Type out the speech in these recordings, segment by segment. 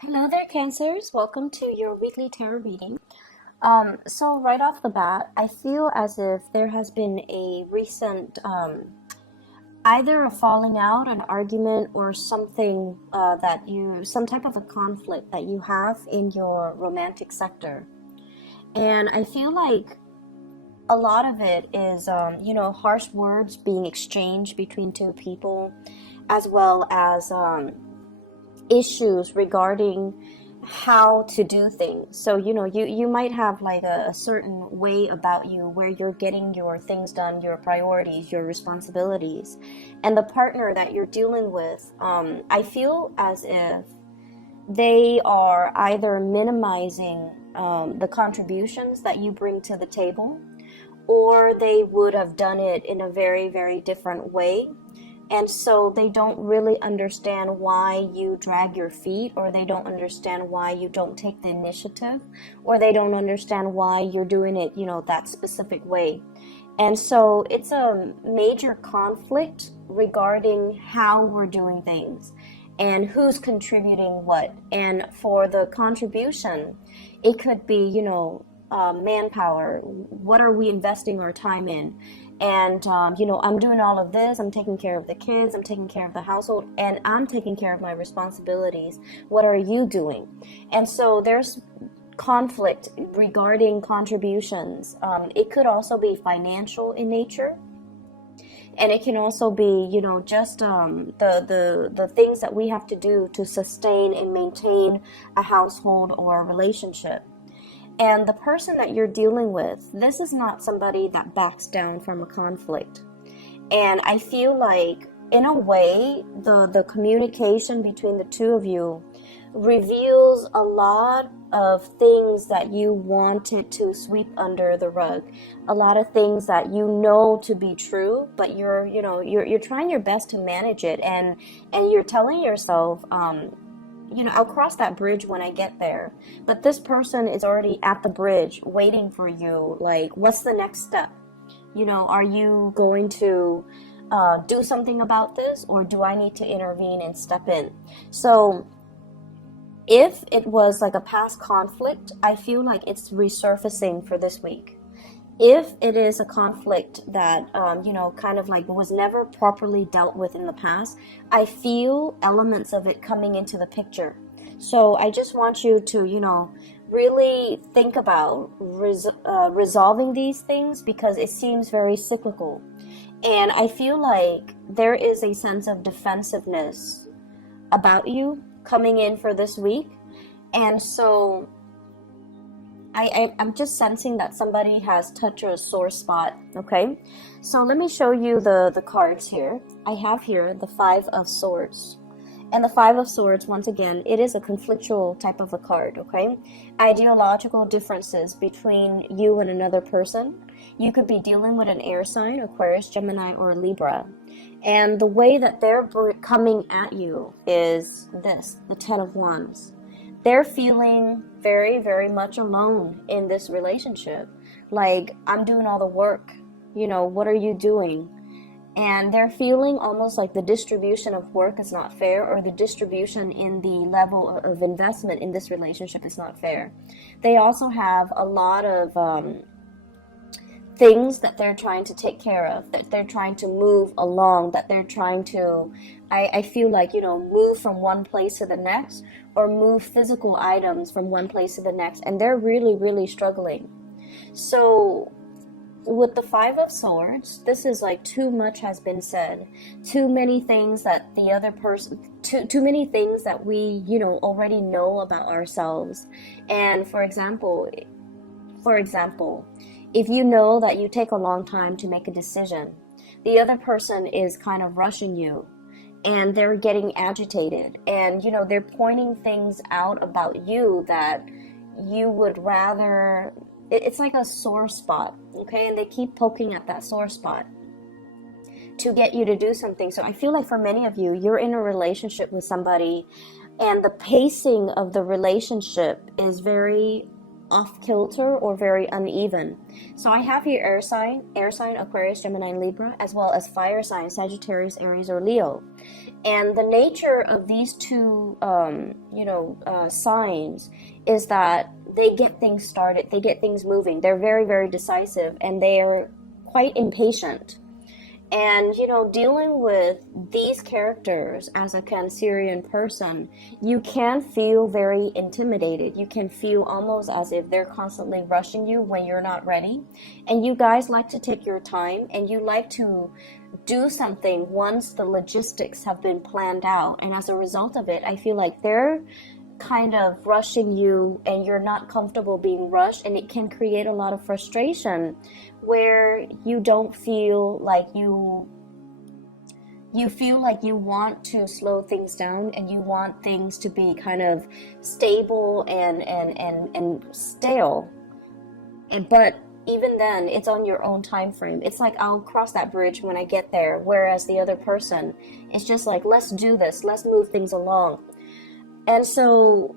Hello there, Cancers. Welcome to your weekly tarot reading. So right off the bat, I feel as if there has been a recent either a falling out, an argument, or something some type of a conflict that you have in your romantic sector. And I feel like a lot of it is, harsh words being exchanged between two people, as well as issues regarding how to do things. So, you might have like a certain way about you where you're getting your things done, your priorities, your responsibilities. And the partner that you're dealing with, I feel as if they are either minimizing the contributions that you bring to the table, or they would have done it in a very, very different way. And so they don't really understand why you drag your feet, or they don't understand why you don't take the initiative, or they don't understand why you're doing it, that specific way. And so it's a major conflict regarding how we're doing things and who's contributing what. And for the contribution, it could be, manpower. What are we investing our time in? And, I'm doing all of this. I'm taking care of the kids. I'm taking care of the household. And I'm taking care of my responsibilities. What are you doing? And so there's conflict regarding contributions. It could also be financial in nature. And it can also be, just the things that we have to do to sustain and maintain a household or a relationship. And the person that you're dealing with, this is not somebody that backs down from a conflict. And I feel like, in a way, the communication between the two of you reveals a lot of things that you wanted to sweep under the rug. A lot of things that you know to be true, but you're trying your best to manage it. And you're telling yourself, I'll cross that bridge when I get there. But this person is already at the bridge waiting for you. Like, what's the next step? Are you going to do something about this, or do I need to intervene and step in? So if it was like a past conflict, I feel like it's resurfacing for this week. If it is a conflict that, kind of like was never properly dealt with in the past, I feel elements of it coming into the picture. So I just want you to, really think about resolving these things, because it seems very cyclical. And I feel like there is a sense of defensiveness about you coming in for this week. And so I'm just sensing that somebody has touched a sore spot, okay? So let me show you the cards here. I have here the Five of Swords. And the Five of Swords, once again, it is a conflictual type of a card, okay? Ideological differences between you and another person. You could be dealing with an air sign, Aquarius, Gemini, or Libra. And the way that they're coming at you is this, the Ten of Wands. They're feeling very, very much alone in this relationship. Like, I'm doing all the work. What are you doing? And they're feeling almost like the distribution of work is not fair, or the distribution in the level of investment in this relationship is not fair. They also have a lot of things that they're trying to take care of, that they're trying to move along, that they're trying to, I feel like, move from one place to the next, or move physical items from one place to the next. And they're really, really struggling. So with the Five of Swords, this is like too much has been said. Too many things that the other person, too many things that we, already know about ourselves. And for example, if you know that you take a long time to make a decision, the other person is kind of rushing you, and they're getting agitated, and they're pointing things out about you that you would rather, it's like a sore spot, okay? And they keep poking at that sore spot to get you to do something. So I feel like for many of you, you're in a relationship with somebody, and the pacing of the relationship is very off kilter or very uneven. So I have here air sign, Aquarius, Gemini, and Libra, as well as fire sign, Sagittarius, Aries, or Leo. And the nature of these two, signs is that they get things started, they get things moving. They're very, very decisive, and they are quite impatient. And, dealing with these characters as a Cancerian person, you can feel very intimidated. You can feel almost as if they're constantly rushing you when you're not ready. And you guys like to take your time, and you like to do something once the logistics have been planned out. And as a result of it, I feel like they're kind of rushing you, and you're not comfortable being rushed, and it can create a lot of frustration where you don't feel like you feel like you want to slow things down, and you want things to be kind of stable and stale. But even then, it's on your own time frame. It's like, I'll cross that bridge when I get there, whereas the other person, it's just like, let's do this, let's move things along. And so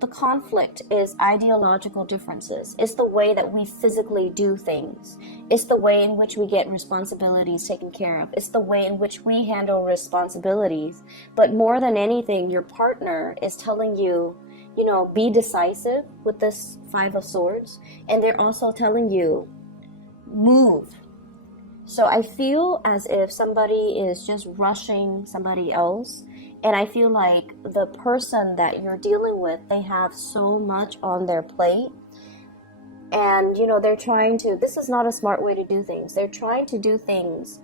the conflict is ideological differences. It's the way that we physically do things. It's the way in which we get responsibilities taken care of. It's the way in which we handle responsibilities. But more than anything, your partner is telling you, be decisive with this Five of Swords. And they're also telling you, move. So I feel as if somebody is just rushing somebody else. And I feel like the person that you're dealing with, they have so much on their plate. And, they're trying to, this is not a smart way to do things. They're trying to do things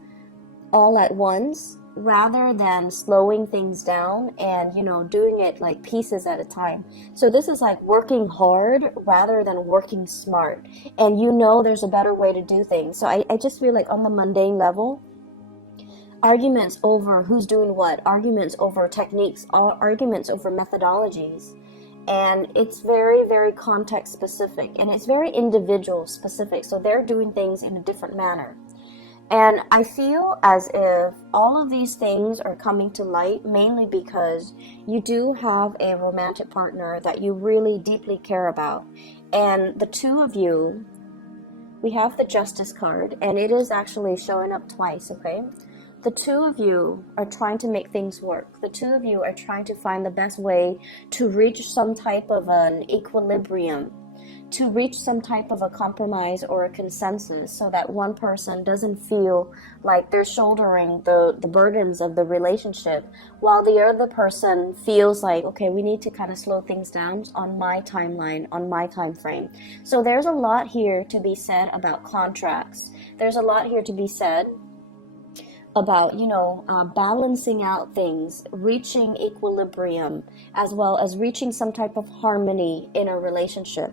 all at once rather than slowing things down and, doing it like pieces at a time. So this is like working hard rather than working smart. And there's a better way to do things. So I just feel like on the mundane level, arguments over who's doing what, arguments over techniques, arguments over methodologies. And it's very, very context specific, and it's very individual specific. So they're doing things in a different manner. And I feel as if all of these things are coming to light mainly because you do have a romantic partner that you really deeply care about. And the two of you, we have the Justice card, and it is actually showing up twice, okay? The two of you are trying to make things work. The two of you are trying to find the best way to reach some type of an equilibrium, to reach some type of a compromise or a consensus, so that one person doesn't feel like they're shouldering the burdens of the relationship, while the other person feels like, okay, we need to kind of slow things down on my timeline, on my time frame. So there's a lot here to be said about contracts. There's a lot here to be said about, balancing out things, reaching equilibrium, as well as reaching some type of harmony in a relationship.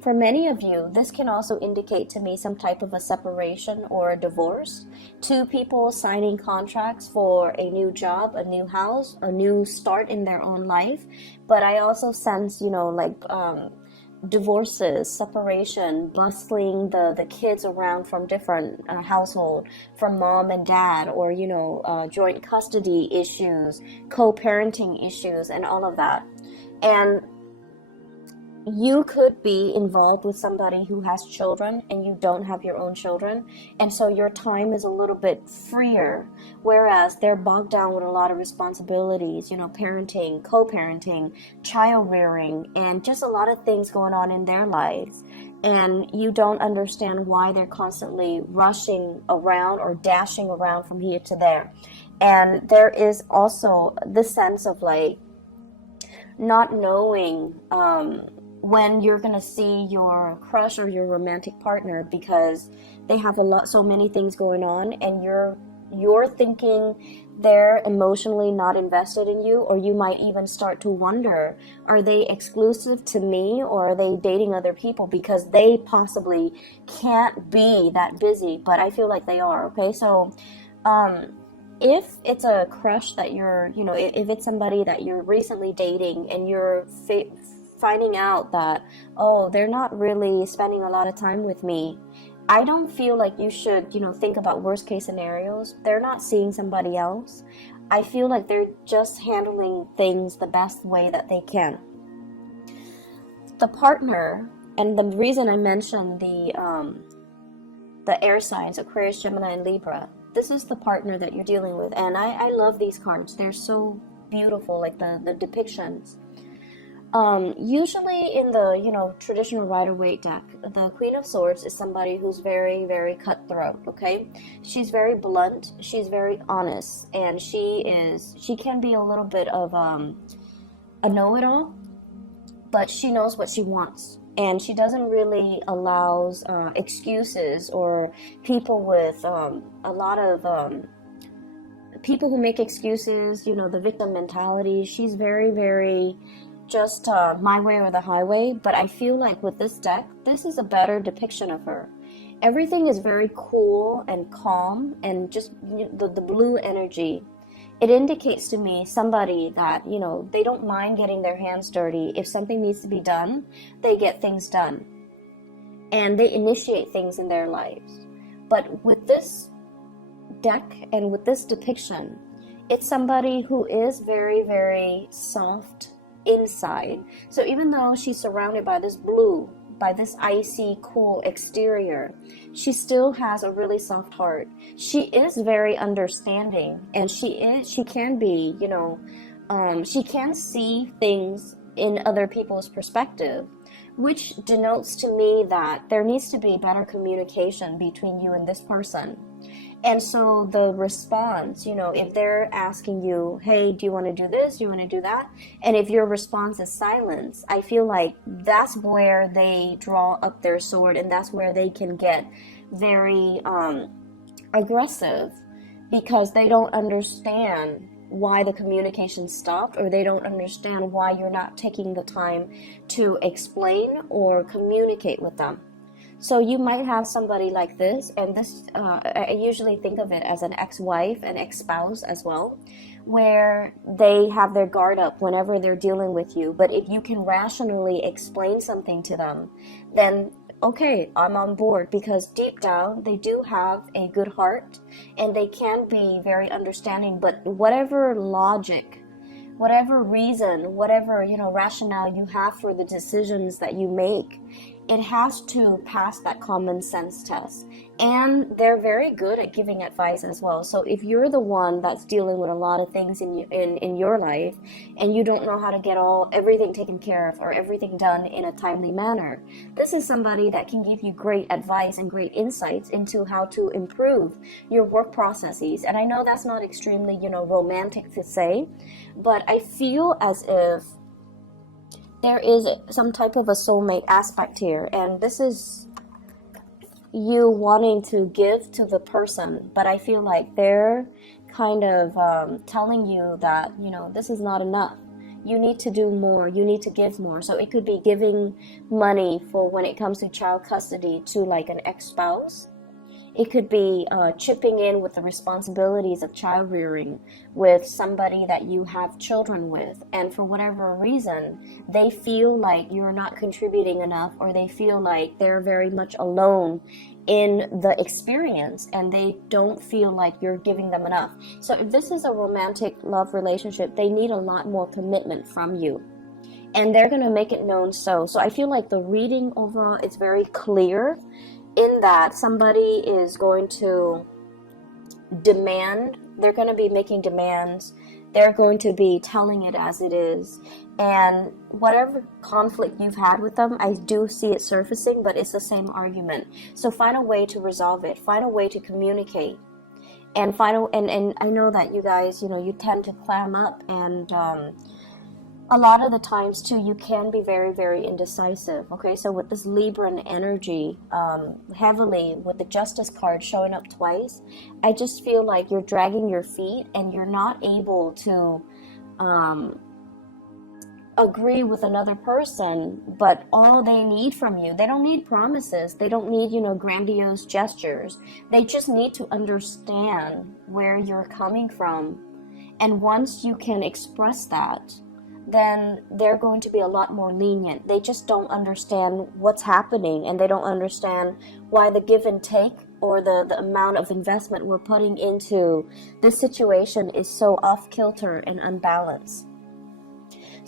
For many of you, this can also indicate to me some type of a separation or a divorce. Two people signing contracts for a new job, a new house, a new start in their own life. But I also sense, divorces, separation, bustling the kids around from different household, from mom and dad, or joint custody issues, co-parenting issues, and all of that. And you could be involved with somebody who has children and you don't have your own children, and so your time is a little bit freer, whereas they're bogged down with a lot of responsibilities, parenting, co-parenting, child rearing, and just a lot of things going on in their lives. And you don't understand why they're constantly rushing around or dashing around from here to there. And there is also this sense of like not knowing when you're gonna see your crush or your romantic partner, because they have so many things going on, and you're thinking they're emotionally not invested in you, or you might even start to wonder, are they exclusive to me, or are they dating other people, because they possibly can't be that busy, but I feel like they are. Okay, so if it's a crush that you're, if it's somebody that you're recently dating and you're finding out that, oh, they're not really spending a lot of time with me, I don't feel like you should, think about worst case scenarios. They're not seeing somebody else. I feel like they're just handling things the best way that they can. The partner And the reason I mentioned the air signs, Aquarius, Gemini, and Libra, this is the partner that you're dealing with. And I love these cards. They're so beautiful, like the depictions. Usually in the, traditional Rider-Waite deck, the Queen of Swords is somebody who's very, very cutthroat, okay? She's very blunt, she's very honest, and she can be a little bit of a know-it-all, but she knows what she wants. And she doesn't really allow excuses or people with a lot of people who make excuses, the victim mentality. She's very, very just my way or the highway. But I feel like with this deck, this is a better depiction of her. Everything is very cool and calm, and just the blue energy. It indicates to me somebody that, they don't mind getting their hands dirty. If something needs to be done, they get things done. And they initiate things in their lives. But with this deck and with this depiction, it's somebody who is very, very soft inside. So even though she's surrounded by this blue, by this icy, cool exterior, she still has a really soft heart. She is very understanding, and she can be, she can see things in other people's perspective, which denotes to me that there needs to be better communication between you and this person. And so the response, if they're asking you, hey, do you want to do this? Do you want to do that? And if your response is silence, I feel like that's where they draw up their sword, and that's where they can get very aggressive, because they don't understand why the communication stopped, or they don't understand why you're not taking the time to explain or communicate with them. So you might have somebody like this, and this, I usually think of it as an ex-wife and ex-spouse as well, where they have their guard up whenever they're dealing with you. But if you can rationally explain something to them, then okay, I'm on board, because deep down they do have a good heart and they can be very understanding. But whatever logic, whatever reason, whatever rationale you have for the decisions that you make, it has to pass that common sense test. And they're very good at giving advice as well. So if you're the one that's dealing with a lot of things in your life, and you don't know how to get everything taken care of or everything done in a timely manner, this is somebody that can give you great advice and great insights into how to improve your work processes. And I know that's not extremely, romantic to say, but I feel as if there is some type of a soulmate aspect here, and this is you wanting to give to the person, but I feel like they're kind of telling you that, this is not enough. You need to do more. You need to give more. So it could be giving money for when it comes to child custody to like an ex-spouse. It could be chipping in with the responsibilities of child rearing with somebody that you have children with. And for whatever reason, they feel like you're not contributing enough, or they feel like they're very much alone in the experience, and they don't feel like you're giving them enough. So if this is a romantic love relationship, they need a lot more commitment from you. And they're going to make it known so. So I feel like the reading overall is very clear, in that somebody is going to demand, they're going to be making demands, they're going to be telling it as it is, and whatever conflict you've had with them, I do see it surfacing, but it's the same argument. So find a way to resolve it, find a way to communicate, and and I know that you guys, you tend to clam up, and a lot of the times too, you can be very, very indecisive. Okay, so with this Libran energy, heavily with the Justice card showing up twice, I just feel like you're dragging your feet and you're not able to agree with another person. But all they need from you, they don't need promises, they don't need grandiose gestures. They just need to understand where you're coming from, and once you can express that, then they're going to be a lot more lenient. They just don't understand what's happening, and they don't understand why the give and take, or the amount of investment we're putting into this situation, is so off kilter and unbalanced.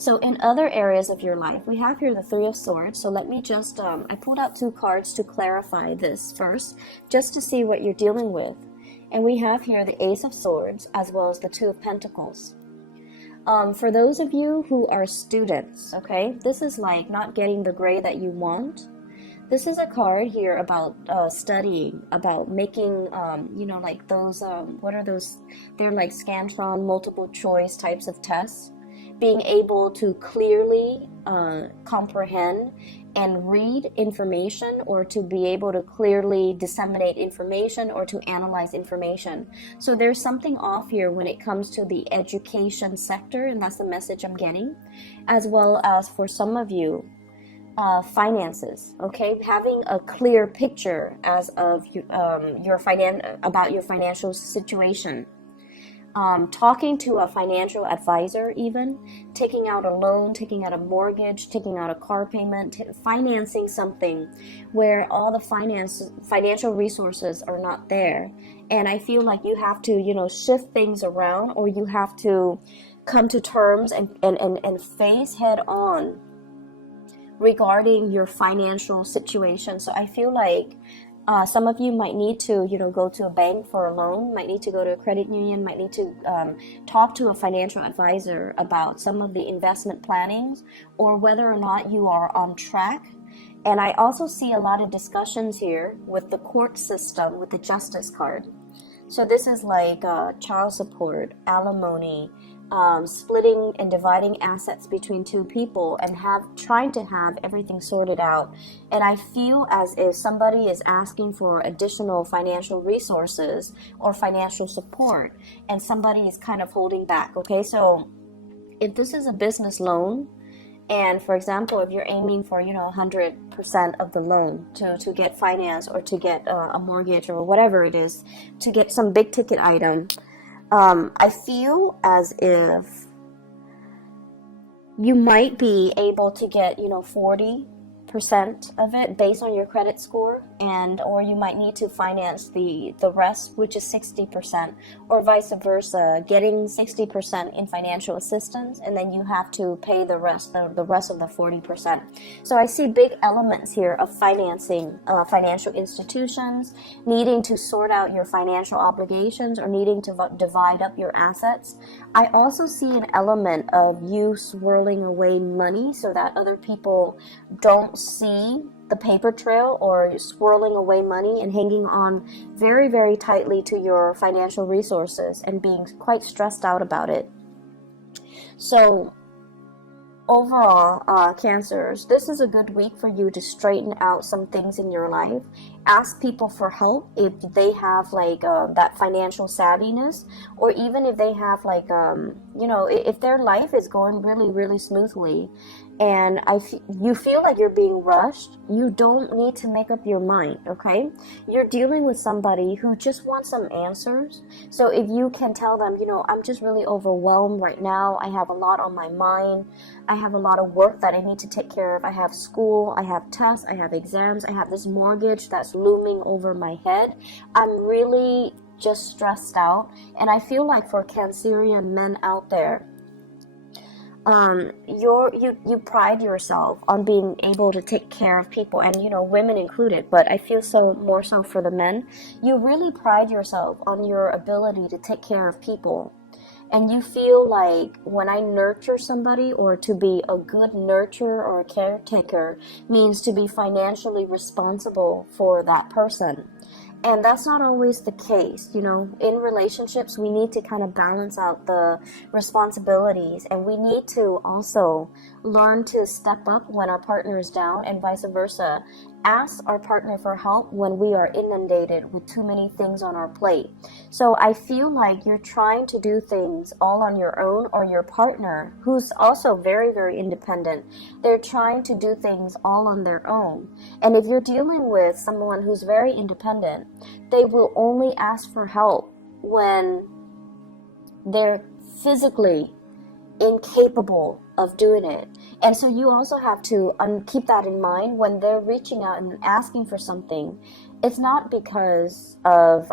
So in other areas of your life, we have here the Three of Swords. So let me just, I pulled out 2 cards to clarify this first, just to see what you're dealing with. And we have here the Ace of Swords as well as the 2 of Pentacles. For those of you who are students, okay, this is like not getting the grade that you want. This is a card here about studying, about making, you know, like those, what are those? They're like Scantron multiple choice types of tests. Being able to clearly comprehend and read information, or to be able to clearly disseminate information or to analyze information. So there's something off here when it comes to the education sector, and that's the message I'm getting, as well as for some of you, finances. Okay, having a clear picture as of about your financial situation. Talking to a financial advisor, even taking out a loan, taking out a mortgage, taking out a car payment, financing something where all the financial resources are not there. And I feel like you have to, you know, shift things around, or you have to come to terms and face head on regarding your financial situation. So I feel like some of you might need to, you know, go to a bank for a loan, might need to go to a credit union, might need to talk to a financial advisor about some of the investment plannings, or whether or not you are on track. And I also see a lot of discussions here with the court system, with the Justice card. So this is like child support, alimony, splitting and dividing assets between 2 people, and trying to have everything sorted out. And I feel as if somebody is asking for additional financial resources or financial support, and somebody is kind of holding back. Okay, so if this is a business loan, and for example, if you're aiming for, you know, 100% of the loan to get finance, or to get a mortgage, or whatever it is, to get some big ticket item, I feel as if you might be able to get, you know, 40% of it based on your credit score, or you might need to finance the rest, which is 60%, or vice versa, getting 60% in financial assistance, and then you have to pay the rest of the 40%. So I see big elements here of financing financial institutions, needing to sort out your financial obligations, or needing to divide up your assets. I also see an element of you swirling away money so that other people don't see the paper trail, or swirling away money and hanging on very, very tightly to your financial resources and being quite stressed out about it. So overall, Cancers, this is a good week for you to straighten out some things in your life. Ask people for help if they have like that financial savviness, or even if they have like, you know, if their life is going really, really smoothly, and you feel like you're being rushed, you don't need to make up your mind, okay? You're dealing with somebody who just wants some answers. So if you can tell them, you know, I'm just really overwhelmed right now. I have a lot on my mind. I have a lot of work that I need to take care of. I have school, I have tests, I have exams, I have this mortgage that's looming over my head. I'm really just stressed out. And I feel like for Cancerian men out there, you pride yourself on being able to take care of people, and, you know, women included, but I feel so more so for the men. You really pride yourself on your ability to take care of people, and you feel like when I nurture somebody, or to be a good nurturer or a caretaker, means to be financially responsible for that person. And that's not always the case, you know. In relationships, we need to kind of balance out the responsibilities, and we need to also learn to step up when our partner is down, and vice versa. Ask our partner for help when we are inundated with too many things on our plate. So I feel like you're trying to do things all on your own, or your partner, who's also very, very independent, they're trying to do things all on their own. And if you're dealing with someone who's very independent, they will only ask for help when they're physically incapable of doing it. And so you also have to keep that in mind when they're reaching out and asking for something. It's not because of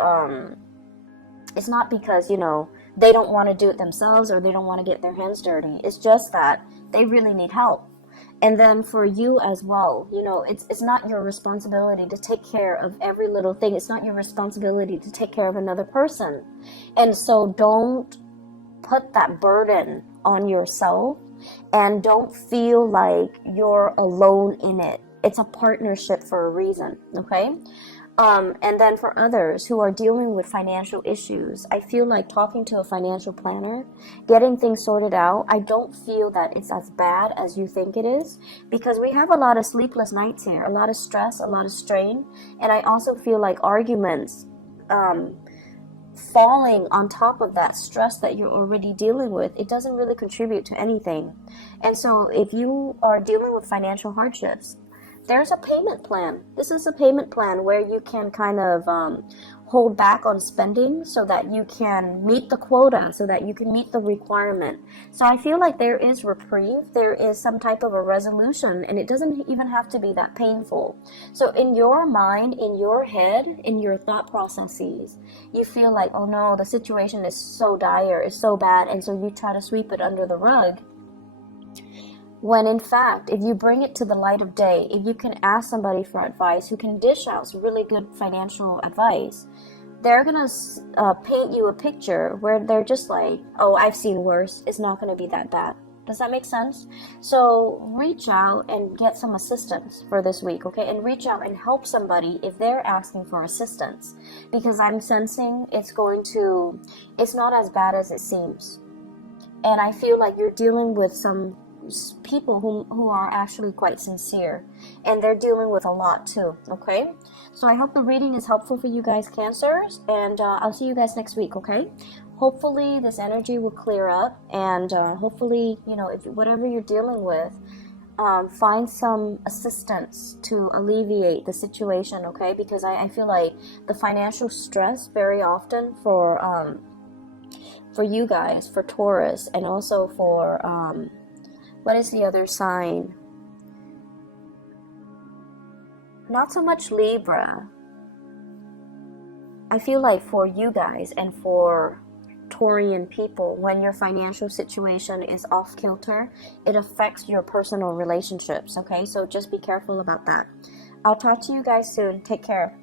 you know, they don't want to do it themselves, or they don't want to get their hands dirty. It's just that they really need help. And then for you as well, you know, it's not your responsibility to take care of every little thing. It's not your responsibility to take care of another person. And so don't put that burden on yourself, and don't feel like you're alone in it. It's a partnership for a reason, okay? And then for others who are dealing with financial issues, I feel like talking to a financial planner, getting things sorted out, I don't feel that it's as bad as you think it is, because we have a lot of sleepless nights here, a lot of stress, a lot of strain, and I also feel like arguments falling on top of that stress that you're already dealing with, it doesn't really contribute to anything. And so if you are dealing with financial hardships, there's a payment plan. This is a payment plan where you can kind of hold back on spending so that you can meet the quota, so that you can meet the requirement. So I feel like there is reprieve, there is some type of a resolution, and it doesn't even have to be that painful. So in your mind, in your head, in your thought processes, you feel like, oh no, the situation is so dire, it's so bad, and so you try to sweep it under the rug. When in fact, if you bring it to the light of day, if you can ask somebody for advice who can dish out really good financial advice, they're going to paint you a picture where they're just like, oh, I've seen worse. It's not going to be that bad. Does that make sense? So reach out and get some assistance for this week, okay? And reach out and help somebody if they're asking for assistance, because I'm sensing it's not as bad as it seems. And I feel like you're dealing with some people who are actually quite sincere, and they're dealing with a lot too, okay? So I hope the reading is helpful for you guys, Cancers, and I'll see you guys next week, okay? Hopefully this energy will clear up, and hopefully, you know, if whatever you're dealing with, find some assistance to alleviate the situation, okay? Because I feel like the financial stress very often for you guys, for Taurus, and also for what is the other sign? Not so much Libra. I feel like for you guys and for Taurian people, when your financial situation is off kilter, it affects your personal relationships, okay? So just be careful about that. I'll talk to you guys soon. Take care.